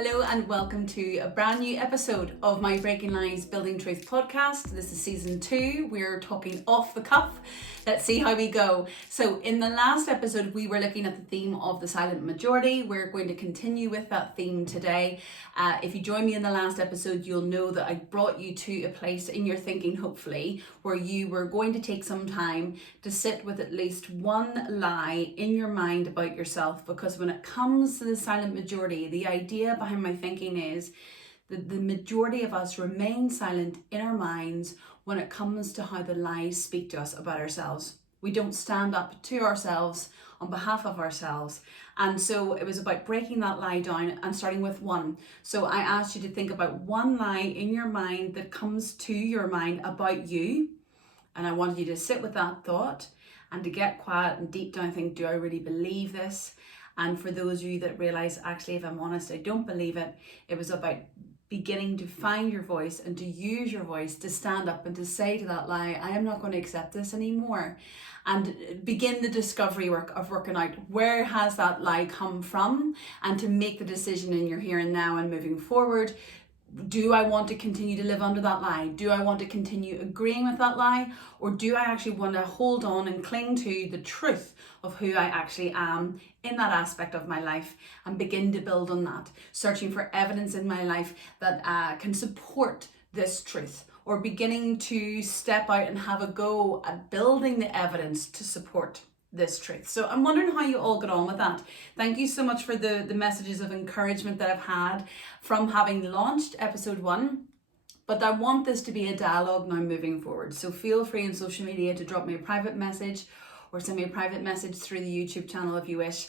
Hello and welcome to a brand new episode of my Breaking Lies Building Truth podcast. This is season 2. We're talking off the cuff. Let's see how we go. So in the last episode, we were looking at the theme of the silent majority. We're going to continue with that theme today. If you joined me in the last episode, you'll know that I brought you to a place in your thinking, hopefully, where you were going to take some time to sit with at least one lie in your mind about yourself. Because when it comes to the silent majority, the idea behind my thinking is that the majority of us remain silent in our minds when it comes to how the lies speak to us about ourselves. We don't stand up to ourselves on behalf of ourselves. And so it was about breaking that lie down and starting with one. So I asked you to think about one lie in your mind that comes to your mind about you. And I wanted you to sit with that thought and to get quiet and deep down think, do I really believe this? And for those of you that realize, actually, if I'm honest, I don't believe it, it was about beginning to find your voice and to use your voice to stand up and to say to that lie, I am not going to accept this anymore. And begin the discovery work of working out where has that lie come from, and to make the decision in your here and now and moving forward. Do I want to continue to live under that lie? Do I want to continue agreeing with that lie? Or do I actually want to hold on and cling to the truth of who I actually am in that aspect of my life and begin to build on that, searching for evidence in my life that can support this truth, or beginning to step out and have a go at building the evidence to support this truth. So I'm wondering how you all got on with that. Thank you so much for the messages of encouragement that I've had from having launched episode 1. But I want this to be a dialogue now moving forward. So feel free on social media to drop me a private message or send me a private message through the YouTube channel if you wish.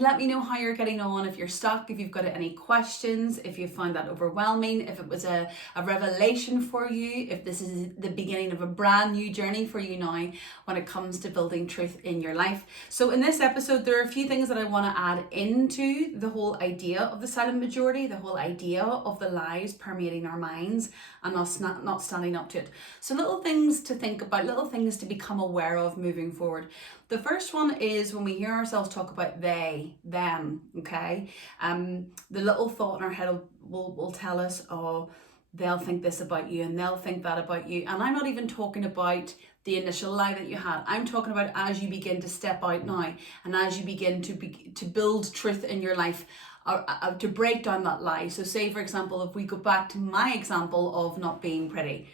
Let me know how you're getting on, if you're stuck, if you've got any questions, if you find that overwhelming, if it was a revelation for you, if this is the beginning of a brand new journey for you now when it comes to building truth in your life. So in this episode, there are a few things that I want to add into the whole idea of the silent majority, the whole idea of the lies permeating our minds and us not standing up to it. So little things to think about, little things to become aware of moving forward. The first one is when we hear ourselves talk about they, them, okay? The little thought in our head will tell us, oh, they'll think this about you and they'll think that about you. And I'm not even talking about the initial lie that you had. I'm talking about as you begin to step out now and as you begin to build truth in your life, to break down that lie. So say, for example, if we go back to my example of not being pretty,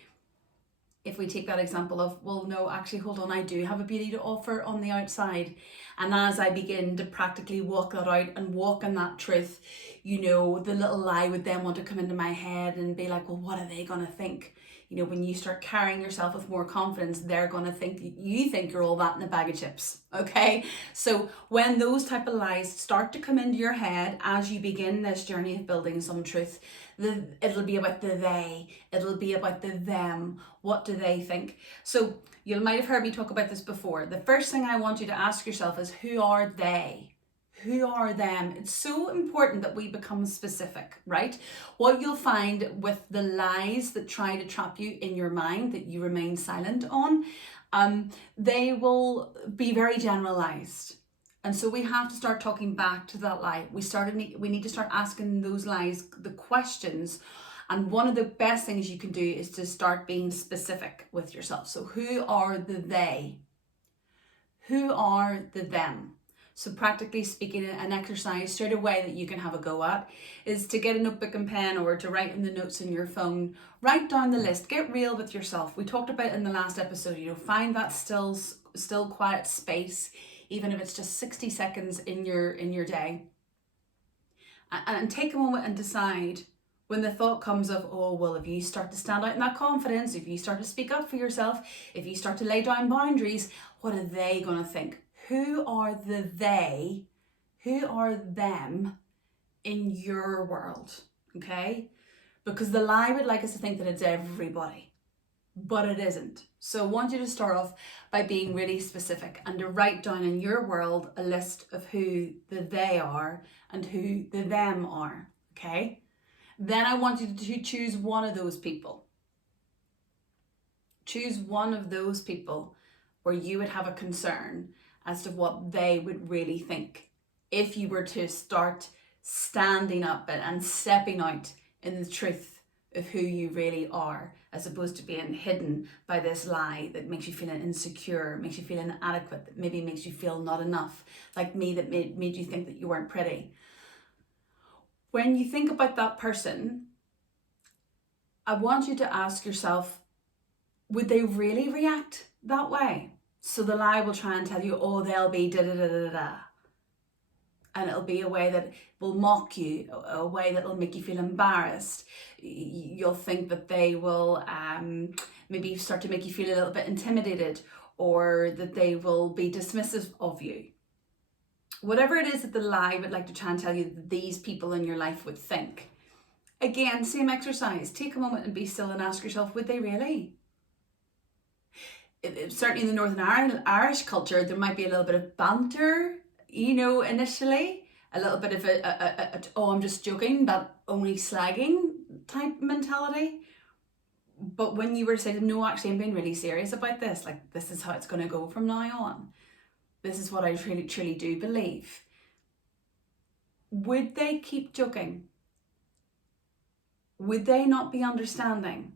if we take that example of, well, no, actually, hold on, I do have a beauty to offer on the outside. And as I begin to practically walk that out and walk in that truth, you know, the little lie would then want to come into my head and be like, well, what are they going to think? You know, when you start carrying yourself with more confidence, they're going to think you think you're all that in a bag of chips. Okay. So when those type of lies start to come into your head as you begin this journey of building some truth, it'll be about the they, it'll be about the them. What do they think? So you might have heard me talk about this before. The first thing I want you to ask yourself is, who are they? Who are them? It's so important that we become specific, right? What you'll find with the lies that try to trap you in your mind that you remain silent on, they will be very generalized. And so we have to start talking back to that lie. We need to start asking those lies the questions. And one of the best things you can do is to start being specific with yourself. So who are the they? Who are the them? So practically speaking, an exercise straight away that you can have a go at is to get a notebook and pen, or to write in the notes in your phone. Write down the list. Get real with yourself. We talked about in the last episode, you know, find that still quiet space, even if it's just 60 seconds in your day. And take a moment and decide, when the thought comes of, oh, well, if you start to stand out in that confidence, if you start to speak up for yourself, if you start to lay down boundaries, what are they going to think? Who are the they? Who are them in your world? Okay? Because the lie would like us to think that it's everybody, but it isn't. So I want you to start off by being really specific and to write down in your world a list of who the they are and who the them are. Okay? Then I want you to choose one of those people. Choose one of those people where you would have a concern as to what they would really think if you were to start standing up and stepping out in the truth of who you really are, as opposed to being hidden by this lie that makes you feel insecure, makes you feel inadequate, that maybe makes you feel not enough, like me, that made you think that you weren't pretty. When you think about that person, I want you to ask yourself, would they really react that way? So the lie will try and tell you, oh, they'll be da da da da da. And it'll be a way that will mock you, a way that will make you feel embarrassed. You'll think that they will maybe start to make you feel a little bit intimidated, or that they will be dismissive of you. Whatever it is that the lie would like to try and tell you that these people in your life would think. Again, same exercise. Take a moment and be still and ask yourself, would they really? Certainly in the Northern Irish culture, there might be a little bit of banter, initially. A little bit of oh, I'm just joking, that only slagging type mentality. But when you were to say, no, actually, I'm being really serious about this, like, this is how it's going to go from now on. This is what I truly, truly do believe. Would they keep joking? Would they not be understanding?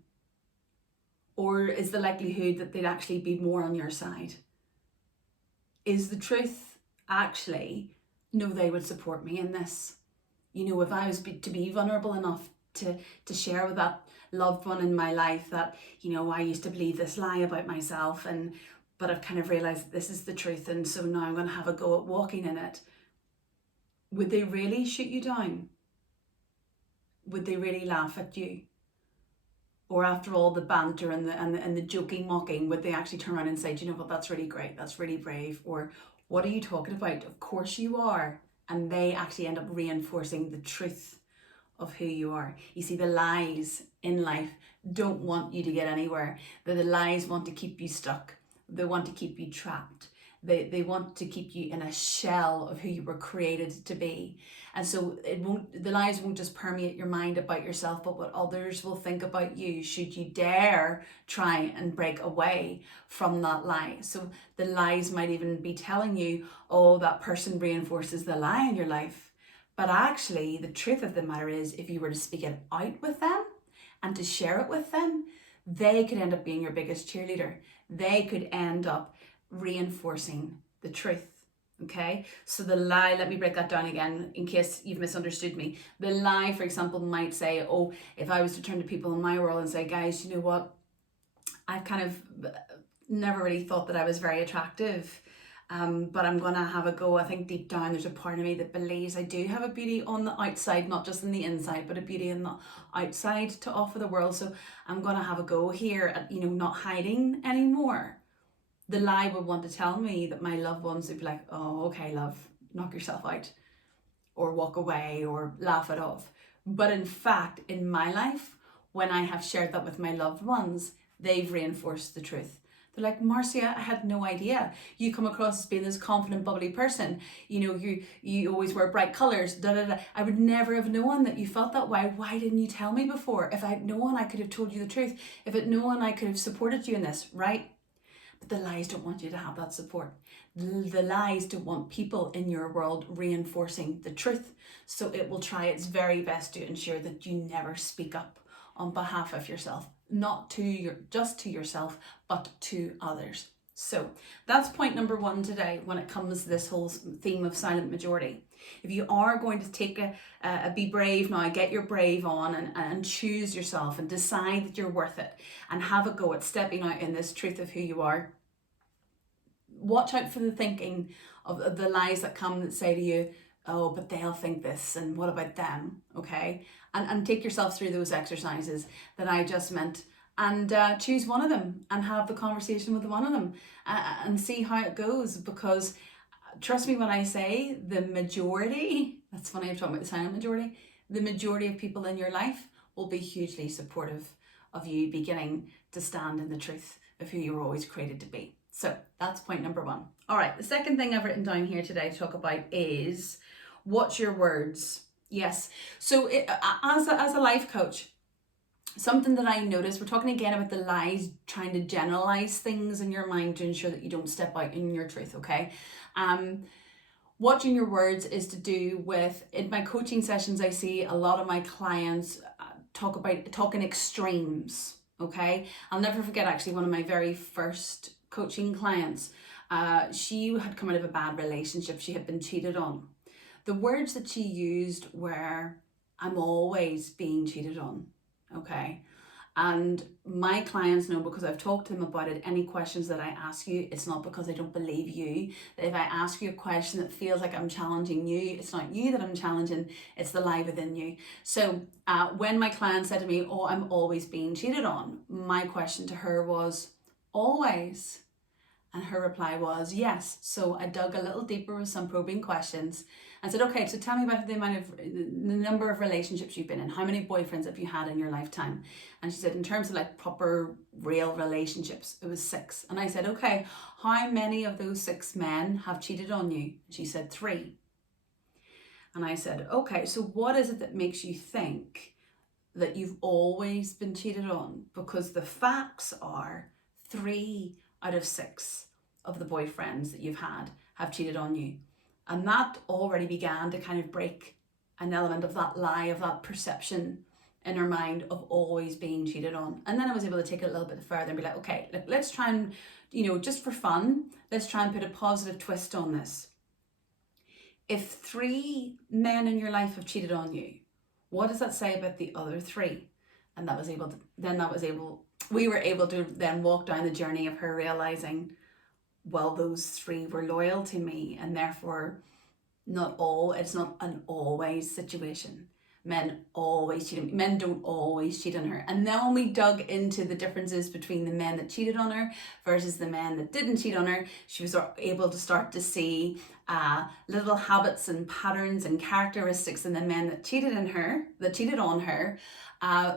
Or is the likelihood that they'd actually be more on your side? Is the truth actually, no, they would support me in this? If I was to be vulnerable enough to share with that loved one in my life that, I used to believe this lie about myself, but I've kind of realized that this is the truth, and so now I'm going to have a go at walking in it. Would they really shoot you down? Would they really laugh at you? Or after all the banter and the joking, mocking, would they actually turn around and say, do you know what, that's really great, that's really brave? Or, what are you talking about? Of course you are. And they actually end up reinforcing the truth of who you are. You see, the lies in life don't want you to get anywhere. The lies want to keep you stuck. They want to keep you trapped. They want to keep you in a shell of who you were created to be. And so the lies won't just permeate your mind about yourself, but what others will think about you should you dare try and break away from that lie. So the lies might even be telling you, oh, that person reinforces the lie in your life. But actually, the truth of the matter is, if you were to speak it out with them and to share it with them, they could end up being your biggest cheerleader. They could end up reinforcing the truth. Okay, so the lie, let me break that down again in case you've misunderstood me. The lie, for example, might say, oh, if I was to turn to people in my world and say, guys, you know what, I've kind of never really thought that I was very attractive, but I'm gonna have a go. I think deep down there's a part of me that believes I do have a beauty on the outside, not just in the inside, but a beauty on the outside to offer the world. So I'm gonna have a go here at, not hiding anymore. The lie would want to tell me that my loved ones would be like, oh, okay, love, knock yourself out, or walk away, or laugh it off. But in fact, in my life, when I have shared that with my loved ones, they've reinforced the truth. They're like, Marcia, I had no idea. You come across as being this confident, bubbly person. You always wear bright colours, da da da. I would never have known that you felt that way. Why didn't you tell me before? If I'd known, I could have told you the truth. If I'd known, I could have supported you in this, right? But the lies don't want you to have that support. The lies don't want people in your world reinforcing the truth. So it will try its very best to ensure that you never speak up on behalf of yourself, not just to yourself, but to others. So that's point number one today when it comes to this whole theme of silent majority. If you are going to take a be brave now, get your brave on and choose yourself and decide that you're worth it and have a go at stepping out in this truth of who you are, watch out for the thinking of the lies that come that say to you, oh, but they'll think this, and what about them, okay? And take yourself through those exercises that I just meant, and choose one of them and have the conversation with one of them and see how it goes. Because trust me when I say the majority, that's funny, I'm talking about the silent majority, the majority of people in your life will be hugely supportive of you beginning to stand in the truth of who you were always created to be. So that's point number one. All right, the second thing I've written down here today to talk about is, watch your words. Yes, so as a life coach, something that I noticed, we're talking again about the lies, trying to generalize things in your mind to ensure that you don't step out in your truth, okay? Watching your words is to do with, in my coaching sessions, I see a lot of my clients talk in extremes. Okay, I'll never forget actually one of my very first coaching clients. She had come out of a bad relationship. She had been cheated on. The words that she used were, "I'm always being cheated on." Okay. And my clients know, because I've talked to them about it, any questions that I ask you, it's not because I don't believe you. That if I ask you a question that feels like I'm challenging you, it's not you that I'm challenging, it's the lie within you. So when my client said to me, "Oh, I'm always being cheated on," my question to her was, "Always?" And her reply was, "Yes." So I dug a little deeper with some probing questions and said, "Okay, so tell me about the number of relationships you've been in. How many boyfriends have you had in your lifetime?" And she said, in terms of like proper real relationships, it was 6. And I said, "Okay, how many of those 6 men have cheated on you?" She said, 3. And I said, "Okay, so what is it that makes you think that you've always been cheated on? Because the facts are 3 out of 6 of the boyfriends that you've had have cheated on you." And that already began to kind of break an element of that lie, of that perception in her mind of always being cheated on. And then I was able to take it a little bit further and be like, okay, let's try and, just for fun, let's try and put a positive twist on this. If 3 men in your life have cheated on you, what does that say about the other 3? And we were able to then walk down the journey of her realizing, well, those 3 were loyal to me, and therefore it's not an always situation. Men always cheat on me. Men don't always cheat on her. And then when we dug into the differences between the men that cheated on her versus the men that didn't cheat on her, she was able to start to see little habits and patterns and characteristics in the men that cheated on her,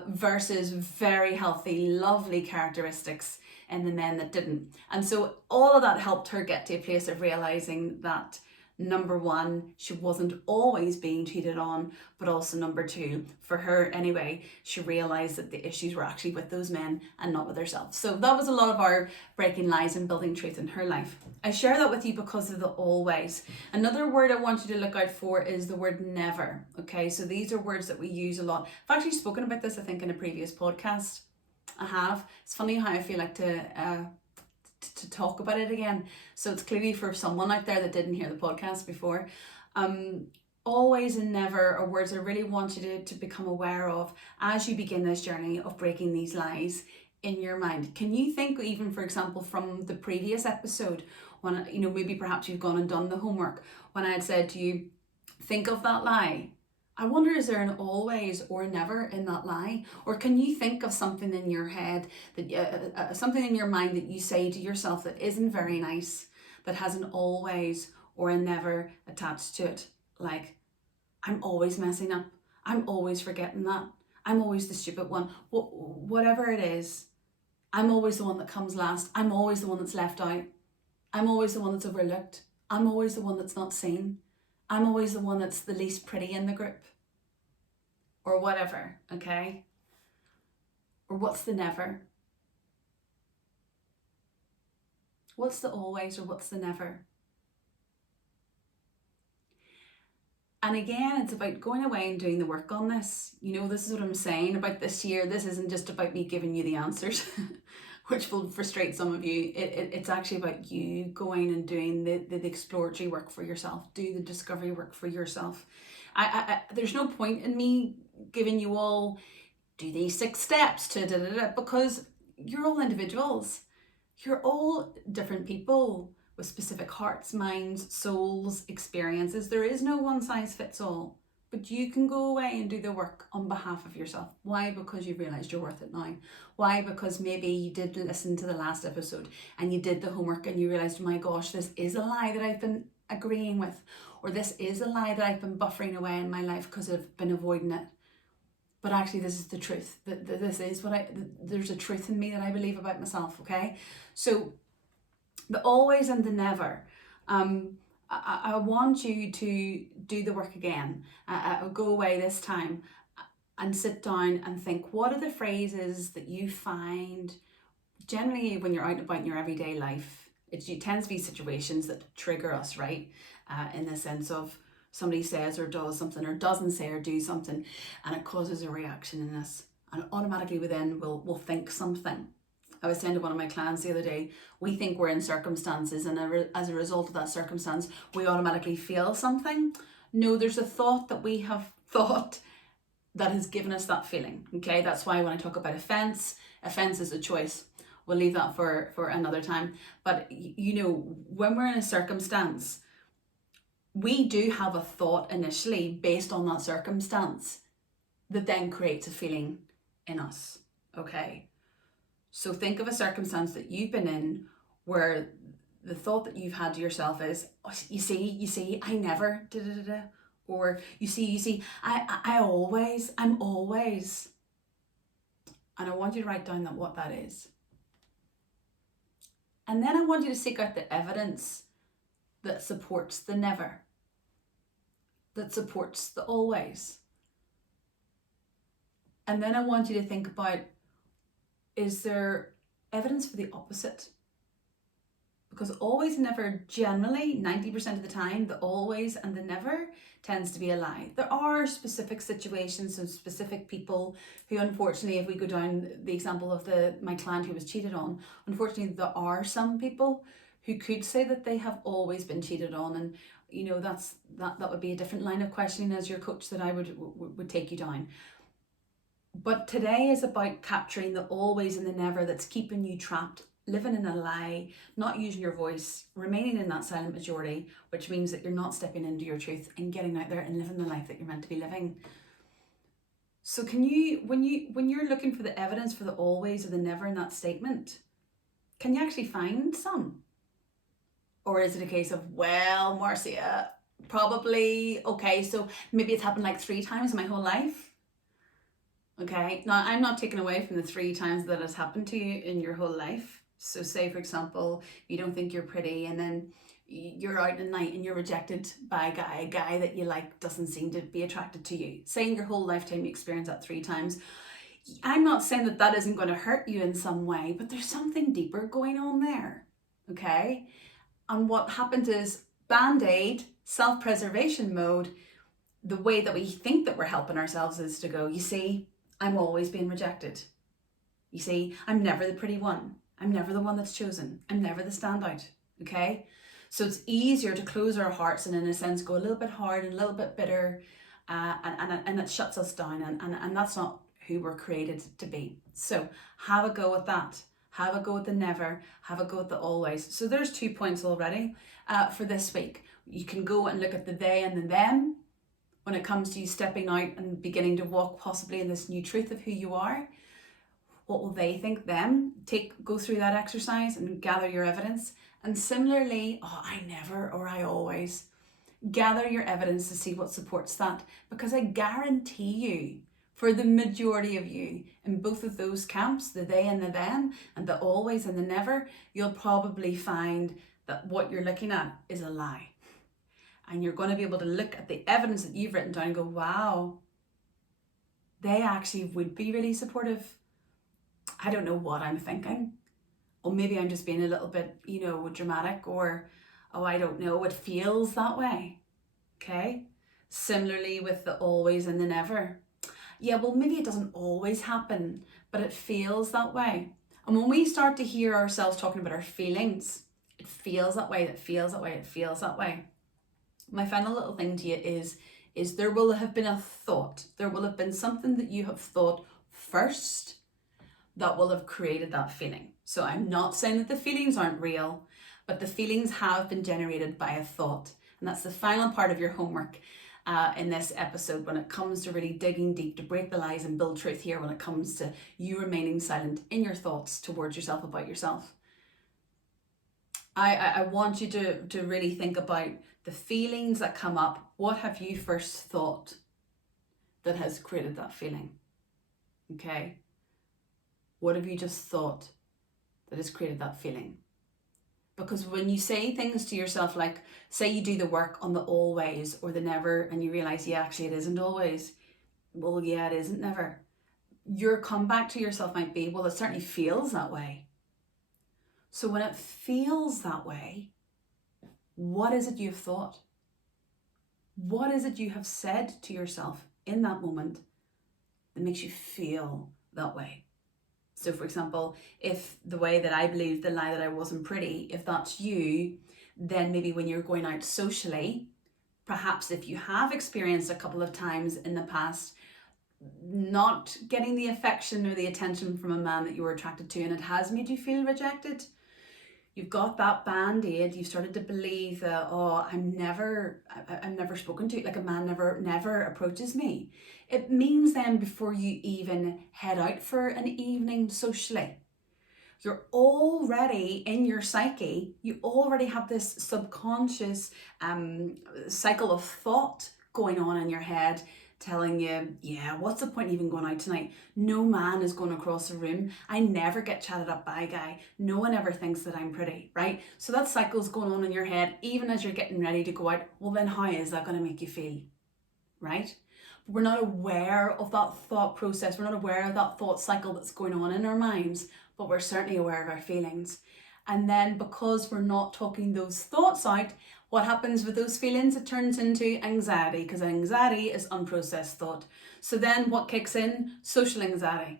versus very healthy, lovely characteristics in the men that didn't. And so all of that helped her get to a place of realizing that, number 1, she wasn't always being cheated on, but also number 2, for her anyway, she realized that the issues were actually with those men and not with herself. So that was a lot of our breaking lies and building truth in her life. I share that with you because of the always. Another word I want you to look out for is the word never. Okay, so these are words that we use a lot. I've actually spoken about this, I think, in a previous podcast. I have. It's funny how I feel like to talk about it again. So it's clearly for someone out there that didn't hear the podcast before. Always and never are words I really want you to become aware of as you begin this journey of breaking these lies in your mind. Can you think, even for example, from the previous episode, when maybe perhaps you've gone and done the homework, when I had said to you, think of that lie. I wonder, is there an always or never in that lie? Or can you think of something in your head, that something in your mind that you say to yourself that isn't very nice, that has an always or a never attached to it? Like, I'm always messing up. I'm always forgetting that. I'm always the stupid one. Whatever it is, I'm always the one that comes last. I'm always the one that's left out. I'm always the one that's overlooked. I'm always the one that's not seen. I'm always the one that's the least pretty in the group. Or whatever, okay? Or what's the never? What's the always or what's the never? And again, it's about going away and doing the work on this. This is what I'm saying about this year. This isn't just about me giving you the answers, which will frustrate some of you. It's actually about you going and doing the exploratory work for yourself. Do the discovery work for yourself. There's no point in me giving you all, do these 6 steps to because you're all individuals. You're all different people with specific hearts, minds, souls, experiences. There is no one size fits all, but you can go away and do the work on behalf of yourself. Why? Because you've realized you're worth it now. Why? Because maybe you did listen to the last episode and you did the homework and you realized, my gosh, this is a lie that I've been agreeing with, or this is a lie that I've been buffering away in my life because I've been avoiding it. But actually, this is the truth. This is there's a truth in me that I believe about myself, okay? So the always and the never. I want you to do the work again. Go away this time and sit down and think, what are the phrases that you find generally when you're out and about in your everyday life? It tends to be situations that trigger us, right? in the sense of somebody says or does something or doesn't say or do something, and it causes a reaction in us, and automatically we then will think something. I was saying to one of my clients the other day, we think we're in circumstances, and as a result of that circumstance, we automatically feel something. No, there's a thought that we have thought that has given us that feeling. Okay, that's why when I talk about offense is a choice. We'll leave that for another time. But when we're in a circumstance, we do have a thought initially based on that circumstance that then creates a feeling in us. Okay, so think of a circumstance that you've been in where the thought that you've had to yourself is, oh, you see, I never da da da da. Or you see, I'm always. And I want you to write down what that is. And then I want you to seek out the evidence that supports the never, that supports the always. And then I want you to think about, is there evidence for the opposite? Because always and never, generally 90% of the time, the always and the never tends to be a lie. There are specific situations and specific people who, unfortunately, if we go down the example of my client who was cheated on, unfortunately there are some people who could say that they have always been cheated on, and that would be a different line of questioning as your coach that I would take you down. But today is about capturing the always and the never that's keeping you trapped, living in a lie, not using your voice, remaining in that silent majority, which means that you're not stepping into your truth and getting out there and living the life that you're meant to be living. So can you, when you're looking for the evidence for the always or the never in that statement, can you actually find some? Or is it a case of, well, Marcia, probably, okay, so maybe it's happened like 3 times in my whole life? Okay, now I'm not taking away from the 3 times that has happened to you in your whole life. So say, for example, you don't think you're pretty, and then you're out at night and you're rejected by a guy that you like doesn't seem to be attracted to you. Say in your whole lifetime you experience that 3 times. I'm not saying that isn't going to hurt you in some way, but there's something deeper going on there, okay? And what happens is Band-Aid, self-preservation mode, the way that we think that we're helping ourselves is to go, you see, I'm always being rejected. You see, I'm never the pretty one. I'm never the one that's chosen. I'm never the standout, okay? So it's easier to close our hearts and in a sense go a little bit hard and a little bit bitter, and it shuts us down, and that's not who we're created to be. So have a go at that. Have a go at the never, have a go at the always. So there's 2 points already for this week. You can go and look at the they and the them when it comes to you stepping out and beginning to walk possibly in this new truth of who you are. What will they think them? Go through that exercise and gather your evidence. And similarly, I never or I always. Gather your evidence to see what supports that, because I guarantee you, for the majority of you, in both of those camps, the they and the them, and the always and the never, you'll probably find that what you're looking at is a lie. And you're going to be able to look at the evidence that you've written down and go, wow, they actually would be really supportive. I don't know what I'm thinking. Or maybe I'm just being a little bit, dramatic, or, I don't know, it feels that way. Okay? Similarly with the always and the never. Yeah, well, maybe it doesn't always happen, but it feels that way. And when we start to hear ourselves talking about our feelings, it feels that way, it feels that way, it feels that way. My final little thing to you is there will have been a thought. There will have been something that you have thought first that will have created that feeling. So I'm not saying that the feelings aren't real, but the feelings have been generated by a thought. And that's the final part of your homework in this episode when it comes to really digging deep to break the lies and build truth here, when it comes to you remaining silent in your thoughts towards yourself, about yourself. I want you to really think about the feelings that come up. What have you first thought that has created that feeling? Okay. What have you just thought that has created that feeling? Because when you say things to yourself, like say you do the work on the always or the never, and you realize, yeah, actually it isn't always. Well, yeah, it isn't never. Your comeback to yourself might be, well, it certainly feels that way. So when it feels that way, what is it you've thought? What is it you have said to yourself in that moment that makes you feel that way? So for example, if the way that I believed the lie that I wasn't pretty, if that's you, then maybe when you're going out socially, perhaps if you have experienced a couple of times in the past not getting the affection or the attention from a man that you were attracted to, and it has made you feel rejected, you've got that band-aid, you've started to believe that, oh, I'm never spoken to, like a man never approaches me. It means then before you even head out for an evening socially, you're already in your psyche, you already have this subconscious cycle of thought going on in your head telling you, yeah, what's the point even going out tonight? No man is going across the room. I never get chatted up by a guy. No one ever thinks that I'm pretty, right? So that cycle's going on in your head even as you're getting ready to go out. Well, then how is that going to make you feel, right? But we're not aware of that thought process. We're not aware of that thought cycle that's going on in our minds, but we're certainly aware of our feelings. And then because we're not talking those thoughts out, what happens with those feelings? It turns into anxiety, because anxiety is unprocessed thought. So then what kicks in? Social anxiety.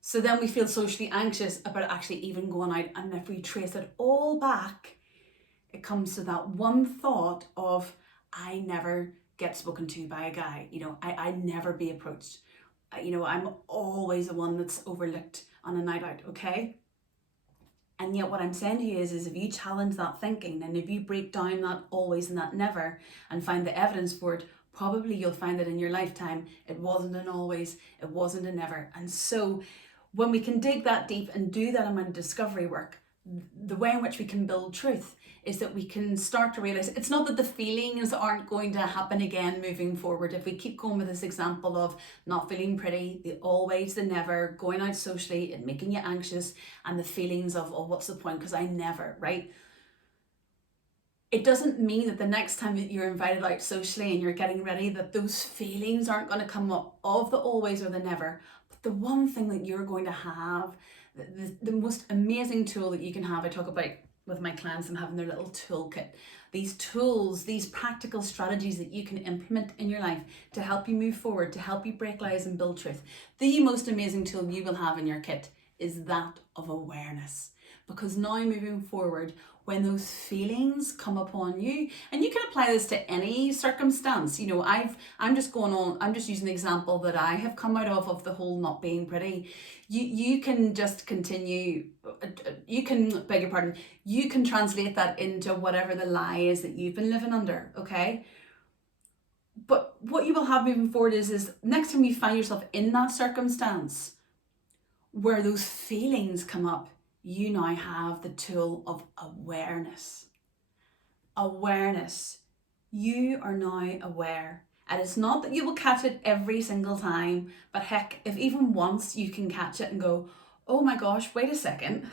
So then we feel socially anxious about actually even going out. And if we trace it all back, it comes to that one thought of, I never get spoken to by a guy. I never be approached. I'm always the one that's overlooked on a night out, okay? And yet what I'm saying to you is if you challenge that thinking and if you break down that always and that never and find the evidence for it, probably you'll find that in your lifetime, it wasn't an always, it wasn't a never. And so when we can dig that deep and do that amount of discovery work, the way in which we can build truth is that we can start to realize it's not that the feelings aren't going to happen again moving forward. If we keep going with this example of not feeling pretty, the always, the never, going out socially and making you anxious, and the feelings of, oh, what's the point? Because I never, right? It doesn't mean that the next time that you're invited out socially and you're getting ready, that those feelings aren't going to come up of the always or the never. But the one thing that you're going to have, the most amazing tool that you can have, I talk about with my clients and having their little toolkit. These tools, these practical strategies that you can implement in your life to help you move forward, to help you break lies and build truth. The most amazing tool you will have in your kit is that of awareness. Because now moving forward, when those feelings come upon you, and you can apply this to any circumstance, I'm just using the example that I have come out of the whole not being pretty. You can just continue, you can, beg your pardon, you can translate that into whatever the lie is that you've been living under, okay? But what you will have moving forward is next time you find yourself in that circumstance where those feelings come up, you now have the tool of awareness. Awareness. You are now aware. And it's not that you will catch it every single time, but heck, if even once you can catch it and go, oh my gosh, wait a second.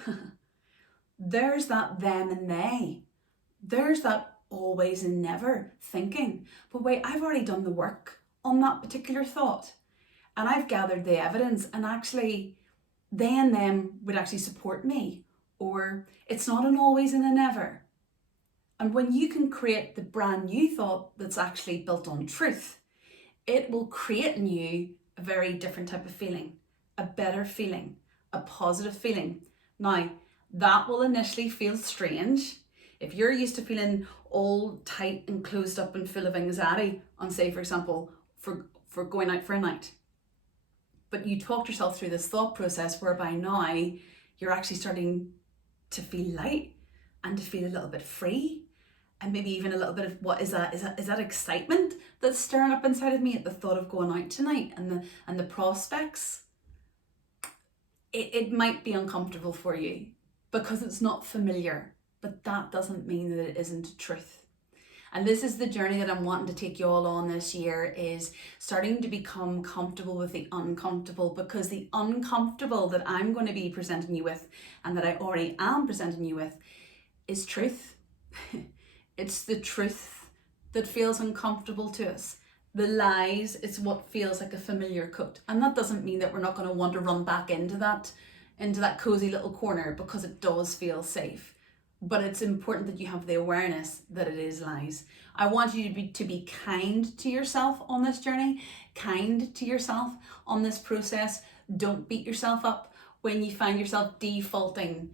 There's that them and they. There's that always and never thinking. But wait, I've already done the work on that particular thought. And I've gathered the evidence, and actually they and them would actually support me, or it's not an always and a never. And when you can create the brand new thought that's actually built on truth, it will create in you a very different type of feeling, a better feeling, a positive feeling. Now, that will initially feel strange. If you're used to feeling all tight and closed up and full of anxiety on, say, for example, for going out for a night, but you talked yourself through this thought process whereby now you're actually starting to feel light and to feel a little bit free, and maybe even a little bit of what is that excitement that's stirring up inside of me at the thought of going out tonight and the prospects. It might be uncomfortable for you because it's not familiar, but that doesn't mean that it isn't truth. And this is the journey that I'm wanting to take you all on this year, is starting to become comfortable with the uncomfortable, because the uncomfortable that I'm going to be presenting you with, and that I already am presenting you with, is truth. It's the truth that feels uncomfortable to us. The lies, it's what feels like a familiar coat. And that doesn't mean that we're not going to want to run back into that cozy little corner, because it does feel safe. but it's important that you have the awareness that it is lies. I want you to be kind to yourself on this journey, kind to yourself on this process. Don't beat yourself up when you find yourself defaulting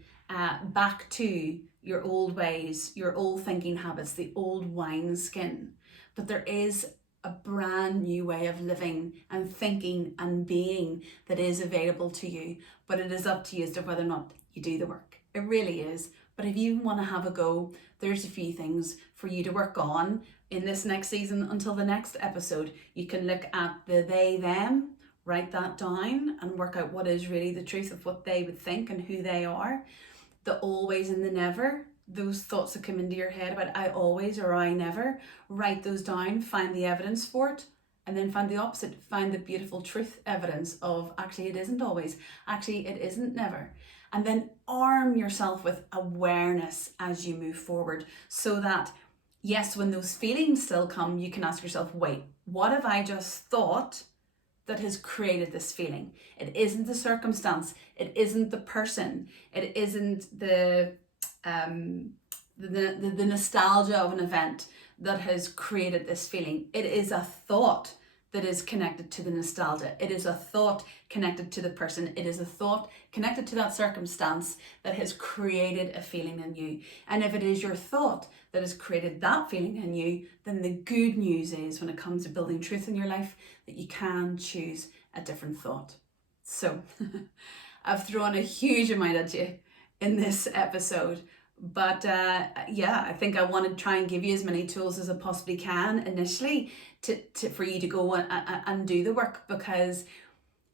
back to your old ways, your old thinking habits, the old wineskin. But there is a brand new way of living and thinking and being that is available to you, but it is up to you as to whether or not you do the work. It really is. But if you want to have a go, there's a few things for you to work on in this next season until the next episode. You can look at the they, them, write that down and work out what is really the truth of what they would think and who they are. The always and the never, those thoughts that come into your head about I always or I never, write those down, find the evidence for it, and then find the opposite, find the beautiful truth evidence of actually it isn't always, actually it isn't never. And then arm yourself with awareness as you move forward so that, yes, when those feelings still come, you can ask yourself, wait, what have I just thought that has created this feeling? It isn't the circumstance, it isn't the person, it isn't the nostalgia of an event that has created this feeling. It is a thought that is connected to the nostalgia. It is a thought connected to the person. It is a thought connected to that circumstance that has created a feeling in you. And if it is your thought that has created that feeling in you, then the good news is when it comes to building truth in your life, that you can choose a different thought. So I've thrown a huge amount at you in this episode. But I think I want to try and give you as many tools as I possibly can initially for you to go and do the work, because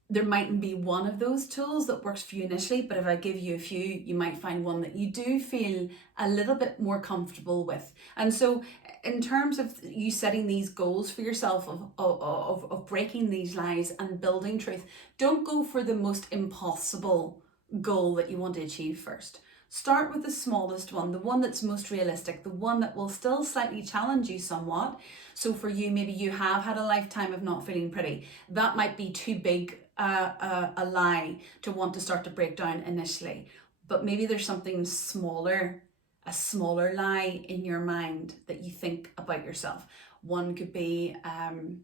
there mightn't be one of those tools that works for you initially, but if I give you a few, you might find one that you do feel a little bit more comfortable with. And so in terms of you setting these goals for yourself of breaking these lies and building truth, don't go for the most impossible goal that you want to achieve first. Start with the smallest one, the one that's most realistic, the one that will still slightly challenge you somewhat. So for you, maybe you have had a lifetime of not feeling pretty. That might be too big a lie to want to start to break down initially. But maybe there's something smaller, a smaller lie in your mind that you think about yourself. One could be, I'm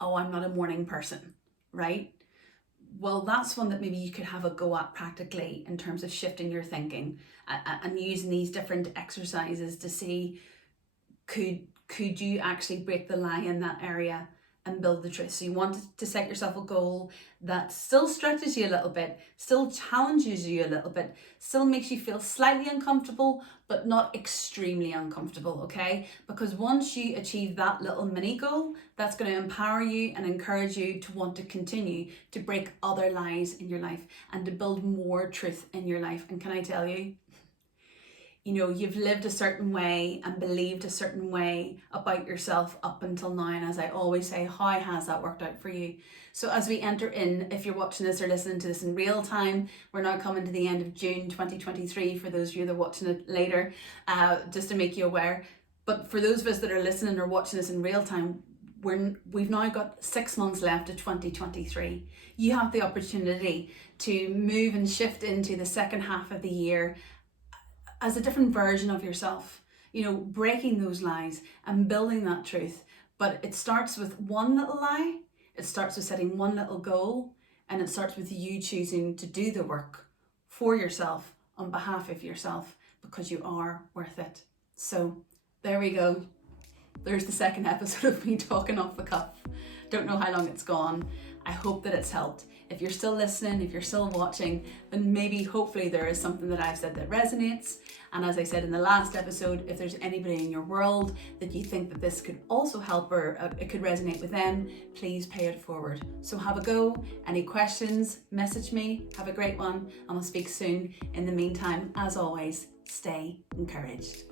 not a morning person, right? Well, that's one that maybe you could have a go at practically in terms of shifting your thinking and using these different exercises to see could you actually break the lie in that area and build the truth. So you want to set yourself a goal that still stretches you a little bit, still challenges you a little bit, still makes you feel slightly uncomfortable, but not extremely uncomfortable, okay? Because once you achieve that little mini goal, that's going to empower you and encourage you to want to continue to break other lies in your life and to build more truth in your life. And can I tell you, you've lived a certain way and believed a certain way about yourself up until now. And as I always say, how has that worked out for you? So as we enter in, if you're watching this or listening to this in real time, we're now coming to the end of June 2023, for those of you that are watching it later, just to make you aware. But for those of us that are listening or watching this in real time, we've now got 6 months left of 2023. You have the opportunity to move and shift into the second half of the year as a different version of yourself, breaking those lies and building that truth. But it starts with one little lie, it starts with setting one little goal, and it starts with you choosing to do the work for yourself, on behalf of yourself, because you are worth it. So there we go. There's the second episode of me talking off the cuff. Don't know how long it's gone. I hope that it's helped. If you're still listening, if you're still watching, then maybe hopefully there is something that I've said that resonates. And as I said in the last episode, if there's anybody in your world that you think that this could also help or it could resonate with them, please pay it forward. So have a go. Any questions, message me. Have a great one, and we'll speak soon. In the meantime, as always, stay encouraged.